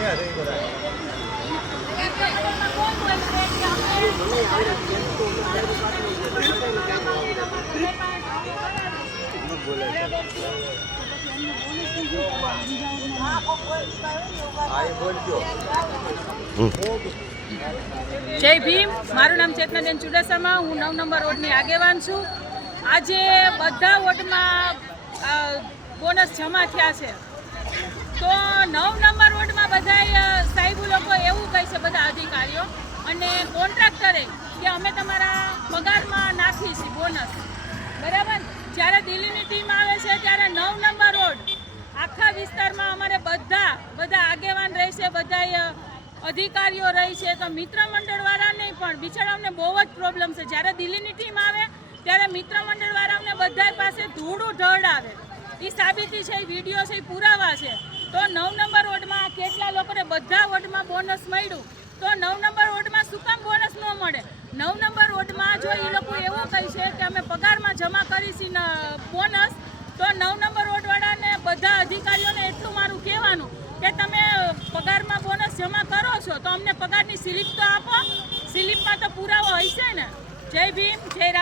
જય ભીમ. મારું નામ ચેતનાબેન ચુડાસામાં. હું નવ નંબર વોર્ડની આગેવાન છું. આજે બધા વોર્ડમાં બોનસ જમા થયા છે. તો નવ અને કોન્ટ્રાક્ટરે કે અમે તમારા પગારમાં નાખીશું બોનસ બરાબર? જ્યારે દિલ્હીની ટીમ આવે છે, ત્યારે નવ નંબર રોડ આખા વિસ્તારમાં અમારે બધા બધા આગેવાન રહેશે બધા અધિકારીઓ રહી છે તો મિત્ર મંડળવાળા નહીં, પણ બિચારાઓને બહુ જ પ્રોબ્લેમ છે. જ્યારે દિલ્હીની ટીમ આવે, ત્યારે મિત્ર મંડળવાળાઓને બધા પાસે ધૂળું ઢળાવે એ સાબિતી છે એ વીડિયો છે એ પુરાવા છે. તો નવ નંબર વોર્ડમાં કેટલા લોકોને બધા વોર્ડમાં બોનસ મળ્યું? તો નવ નંબર વોર્ડમાં શું કામ બોનસ ન મળે? નવ નંબર વોર્ડમાં જો એ લોકો એવું કહે છે કે અમે પગારમાં જમા કરીશી બોનસ, તો નવ નંબર વોર્ડવાળાને બધા અધિકારીઓને એટલું મારું કહેવાનું કે તમે પગારમાં બોનસ જમા કરો છો, તો અમને પગારની સ્લીપ તો આપો. સ્લીપમાં તો પુરાવો હશે ને. જય ભીમ, જય રામ